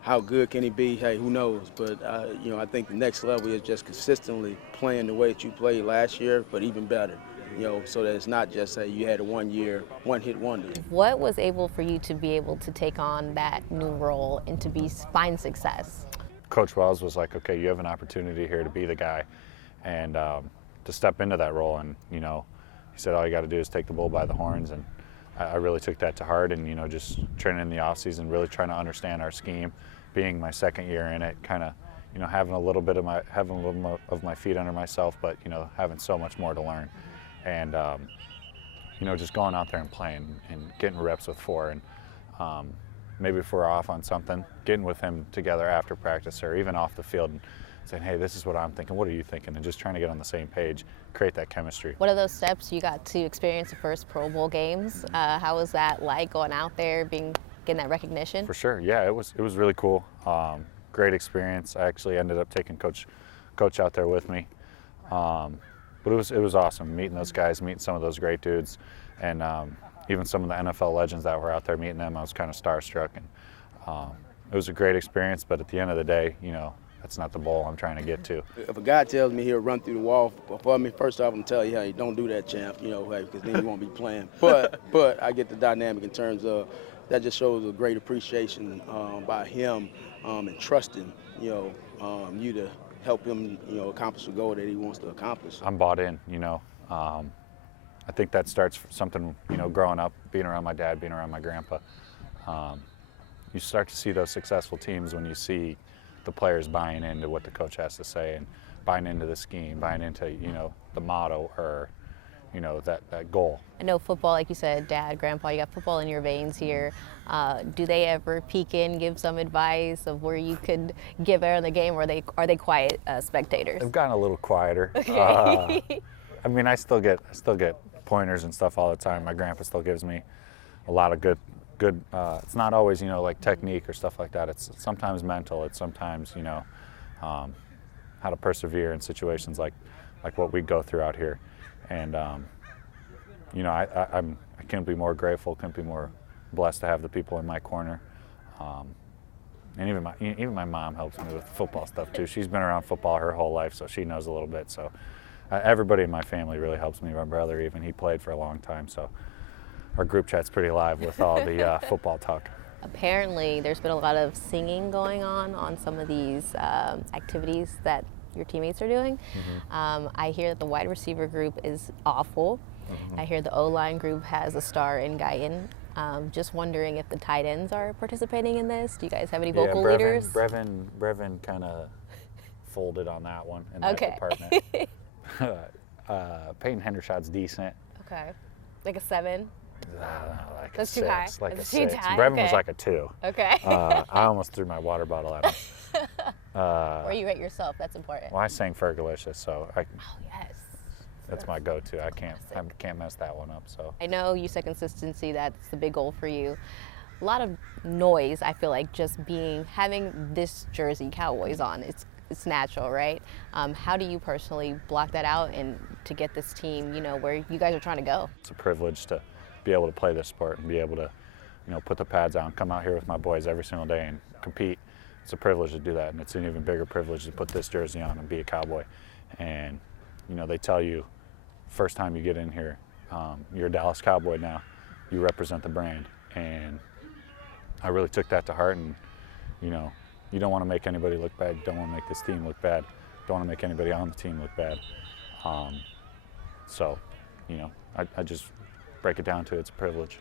how good can he be? Hey, who knows? But I think the next level is just consistently playing the way that you played last year, but even better. So that it's not just say you had a 1 year, one hit wonder. What was able for you to be able to take on that new role and to find success? Coach Wells was like, okay, you have an opportunity here to be the guy and to step into that role. And, he said all you got to do is take the bull by the horns. And I really took that to heart and, just training in the offseason, really trying to understand our scheme, being my second year in it, kind of, having a little more of my feet under myself, but, having so much more to learn. And, just going out there and playing and getting reps with four. And maybe if we're off on something, getting with him together after practice or even off the field and saying, hey, this is what I'm thinking, what are you thinking? And just trying to get on the same page, create that chemistry. What are those steps? You got to experience the first Pro Bowl games. How was that like going out there, getting that recognition? For sure, yeah, it was really cool. Great experience. I actually ended up taking Coach out there with me. But it was awesome meeting those guys, meeting some of those great dudes, and even some of the NFL legends that were out there, meeting them. I was kind of starstruck, and it was a great experience. But at the end of the day, that's not the bowl I'm trying to get to. If a guy tells me he'll run through the wall for me, first off, I'm gonna tell you, hey, don't do that, champ. Hey, because then you won't be playing. But I get the dynamic in terms of that just shows a great appreciation by him and trusting you to help him accomplish the goal that he wants to accomplish. I'm bought in. I think that starts something growing up, being around my dad, being around my grandpa. You start to see those successful teams when you see the players buying into what the coach has to say and buying into the scheme, buying into the motto or that goal. I know football, like you said, Dad, Grandpa, you got football in your veins here. Do they ever peek in, give some advice of where you could get better in the game, or are they quiet spectators? They've gotten a little quieter. Okay. I mean, I still get pointers and stuff all the time. My grandpa still gives me a lot of good. It's not always like technique or stuff like that. It's sometimes mental. It's sometimes how to persevere in situations like what we go through out here. And I couldn't be more grateful, couldn't be more blessed to have the people in my corner. And even my mom helps me with football stuff too. She's been around football her whole life, so she knows a little bit. So everybody in my family really helps me. My brother, even, he played for a long time, so our group chat's pretty live with all the football talk. Apparently, there's been a lot of singing going on some of these activities that your teammates are doing. Mm-hmm. I hear that the wide receiver group is awful. Mm-hmm. I hear the O-line group has a star in Guyton. Just wondering if the tight ends are participating in this. Do you guys have any vocal leaders? Brevin kind of folded on that one in that department. Peyton Hendershot's decent. Okay. Like a 7? Like That's a too 6. high. Like That's a too 6. high. Brevin was like a 2. Okay. I almost threw my water bottle at him. Or you rate yourself. That's important. Well, I sang Fergalicious, so Oh yes. that's my go-to. I can't mess that one up. So I know you said consistency. That's the big goal for you. A lot of noise. I feel like just having this jersey Cowboys on. It's natural, right? How do you personally block that out and to get this team, where you guys are trying to go? it's a privilege to be able to play this sport and be able to, put the pads on, come out here with my boys every single day and compete. It's a privilege to do that, and it's an even bigger privilege to put this jersey on and be a Cowboy. And they tell you, first time you get in here, you're a Dallas Cowboy now. You represent the brand, and I really took that to heart. And you don't want to make anybody look bad. You don't want to make this team look bad. Don't want to make anybody on the team look bad. So, I just break it down to it's a privilege.